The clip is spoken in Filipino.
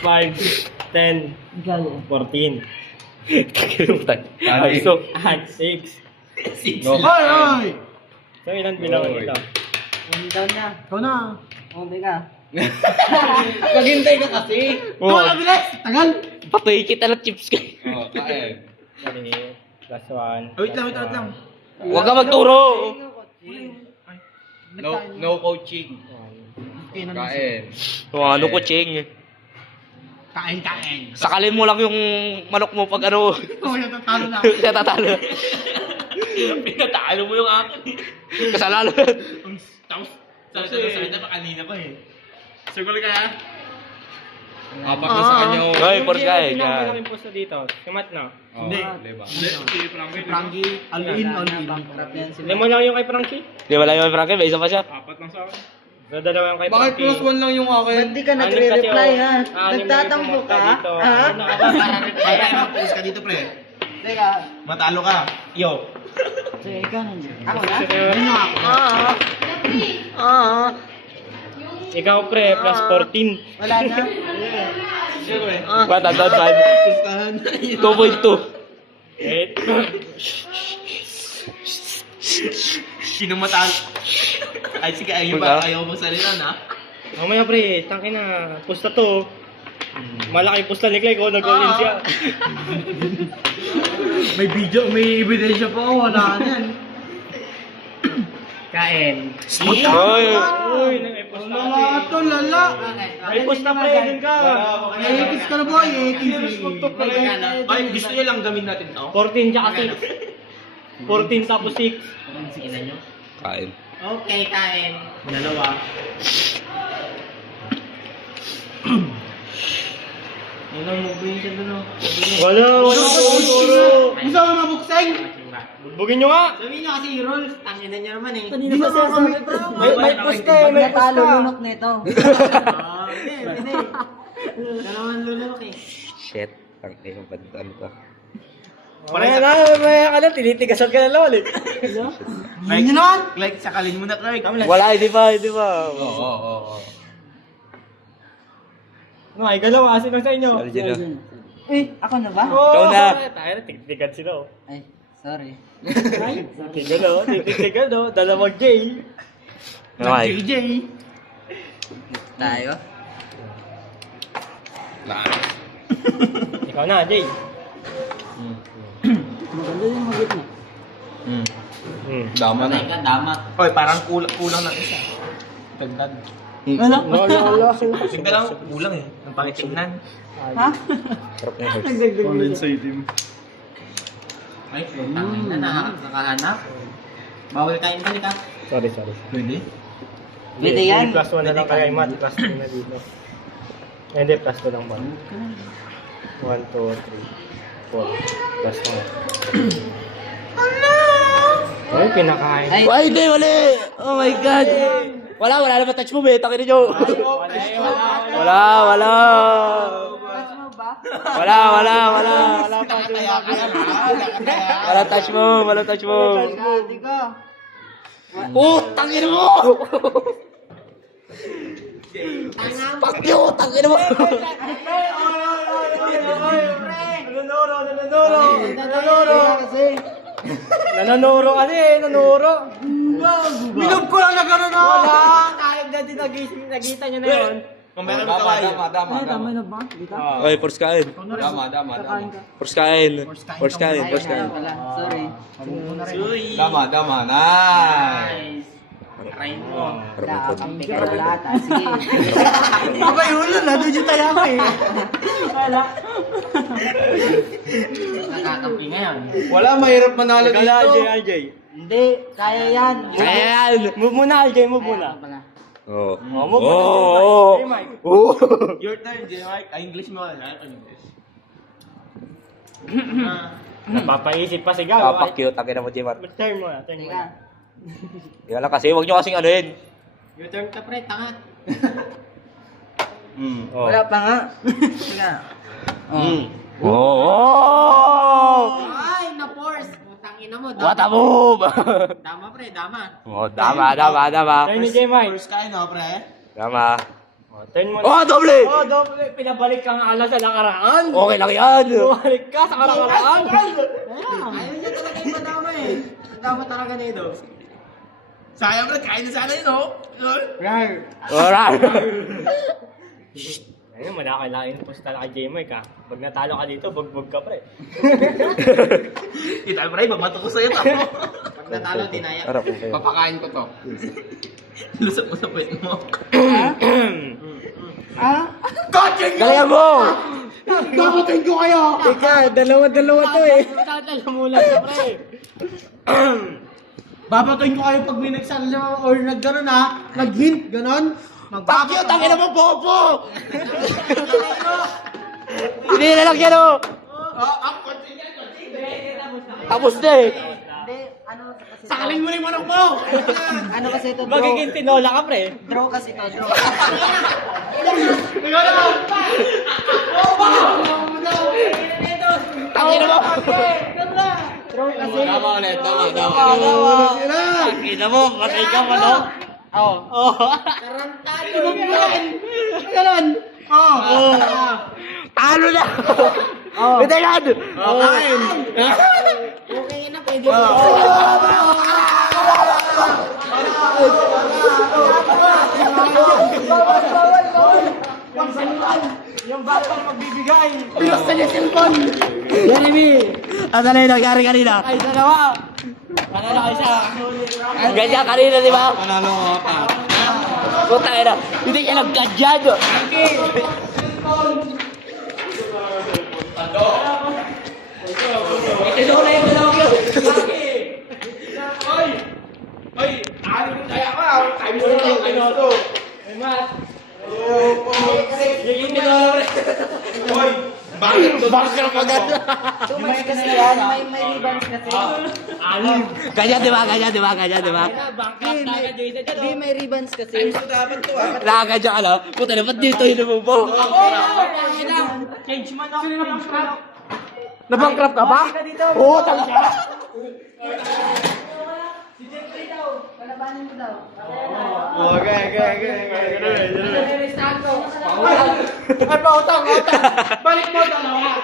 5, 10, 14. Ay, So, 6. no. Hoy! So, ilan bilangan ito? Down na. Ikaw na. Okay ka. Maghintay ka kasi. Oh. Ikaw na, bilis! Tagal! Patay kita ng chips ko. Oh, kain. Mali. Plus 1. Wait lang. Huwag ka magturo. No coaching. Kain. Ano ko, Cheng? Kain. Sakalin mo lang yung manok mo pag ano. Oh, natatalo na. Natatalo. Pinatalo mo yung akin. Kasalanan. Tapos, salita pa kanina pa eh. Siguro kaya? Apat na sa kanya. Hoy, Force guy. Pinakamalaki yung posto dito. Kamat na. Oh, Hindi. diba? Frankie, all-in. Lemon lang yung kay Frankie. Di wala yung Frankie, may isa pa siya. So, dalawa yung kay Bakit Frankie. plus 1 lang yung akin? Ba't di ka Anim nagre-reply kasi, ha? oh. Anim Nagtatampo yung ka? dito. Ha? Pulis ka dito, pre. Teka. Matalo ka. Yo. Sige, ikaw nandiyan. Ako na? Ano ako? Ikaw pre, plus 14. Wala na? What, tandaan ba? 2.2. 8. Sino matalo? Ay, sige, ayaw mo salita na. Mamaya pre, tangin na. Pusta to. Malaki pusta ni Clay ko, nag-all-in siya. May video, may ebidensya pa ako. Wala na yan. Kain. Hoy. Uy, may pusta. Wala to, lala. May pusta pre, dun ka. Ekis ka na boy, ekis. Ay, gusto niyo lang gamin natin to? 14 tsaka 6. 14 tapos 6. Kain. Okay, kain. Dalawa. Ano mo ba yun siya doon? Wala siguro. Gusto mo mabukseng? Bugin nyo nga. Sabihin niyo kasi yung rules. Tanginan niyo naman eh. Hindi na sasabi, bro. May pusta eh, may Natalo pusta. lunok nito. Hindi. Dalawang lunok eh. Shit. Ang ina ba ano to? Mamaya na, mamaya ka na, tinitigasan ka na lol eh. Like, naman. Like, sakalin mo na, Clark. Wala, hindi pa. Oo. Ano, ay galaw, asin lang sa inyo. Sorry, Gino. Uy, ako na ba? Ikaw na. Tayo na, tigtigan sila oh. Ay, sorry. Tigtigan oh, tigtigan oh, dalawang J. Okay. JJ. Tayo? Ikaw na, J. Maganda yung magit na. Dama na. ka, damat. Oy, parang kulang ng isa. Dagdag. Ano? Wala. Tignan lang, kulang eh. Ang pangitignan. Ha? Sarap ng horse. Ay, tangin na nakakahanap. Bawal kain balik ka. Sorry. Pwede? Pwede yan. Plus 1 na lang kaya Matt, plus 2 na dito. Hindi, plus 2 lang ba? 1, 2, 3, 4, plus 1. Ay, pinakain. Ay, Ay, hindi, mali! Oh my God! Wala naman touch mo, eh. Takin nyo. Wala. Pass mo ba? Wala pa. Wala touch mo. Hindi ko. Oh, tangin mo! Fuck you, tangin mo! Nanonoro kasi, nanonoro. Minub ko lang na gano'n na! Wala, kahit na din nagita nyo na yun. Mamaya mo kawayo. Dama. na ba? Dito? Oy, force kain. Dama. Force kain. Ay, wala pala. Sorry. Dama. Nice. Try mo. Kampi ka na lahat. Sige. Abay, wala na. Doon yung tayo ako eh. Wala. Nakakampi ngayon. Wala, mahirap manalo Ikaw na, dito. RJ. Hindi, kaya yan. Ayan! Move muna, RJ, move muna. Pala. Oh. Move Oh. muna. Mike. Oh. Your turn, J-Mike. Ay, English mo na. English. Napapaisip pa sigaw. Papak-cute. Takin mo, Jimar. Turn mo na, turn mo Teka. na. Yan lang kasi. Huwag nyo kasing ano yun. Your turn ka pre, tanga. Oh. Wala pa nga. Teka. Oh. Ay, na-force. Putang ina mo. What a move! Dama pre, dama. Oh, dama. Turn ni J. Mike. First kain, no, pre? Dama. Turn mo na. Oh, doble! Oh, doble. Pinabalik kang ala sa nakaraan. Okay lang yan. Bumalik ka sa nakaraan. Ayaw niya talaga yung madama eh. Madama talaga nito. Sayang na, kain na sana yun, oh. Alright. Ayun, malaki-laking posta kay J-Mike ha. Pag natalo ka dito, bugbog ka pre. Ito, pre, babato ko sa'yo, tamo. Pag natalo, dinaya. Harap ko kayo. Papakain ko to. Lusot mo sa puwet mo. Galingan mo! Dapatin ko kayo! Teka, dalawa-dalawa to eh. Tatalo mo lang ka pre. Babatuin ko kayo pag may nagsala or nagganon ha. Nag-hint, ganon. Pakyo, tangin na mo, bobo! Hindi na lang yan, oh! Tapos na eh. Hindi, ano kasi Sakalin mo na yung manok mo! ano kasi ito, draw. Magiging tinola ka pre. Draw kasi ito, draw. Tangin na mo! Draw kasi. Tama ulit, tama. Tangin na mo, patay ka mo, no? Oh. Talo na! Hindi yan! Kain. Okay na, pwede. Yung batang magbibigay. Jeremy! Ano na yung nangyari kanina? Ay, dalawa. Ano na isa? Ganyan kanina, di ba? Panalo ko pa. Puta na. Hindi ka nagganyan. Tinola yung dalawang yun. Ay, ano mo kaya ka? Time mo lang kayo to. Ay, Matt. Yung tinola pre. Hoy, bakit to? Bakit ka agad? Too much kasi yan, may ribbons kasi. Ganyan, di ba? Ganyan, di ba? Ganyan, di ba? Bankrupt na agad yung isa dyan. Hindi, may ribbons kasi. Dapat to ah. Nakaganyan ka lang. Puta na, ba't dito yun mo po? Change man ako. Sino na Nabankrupt ka ba? Oo, talaga. Palabanin mo daw. Okay. Ay, pautang. Balik mo, dalawa.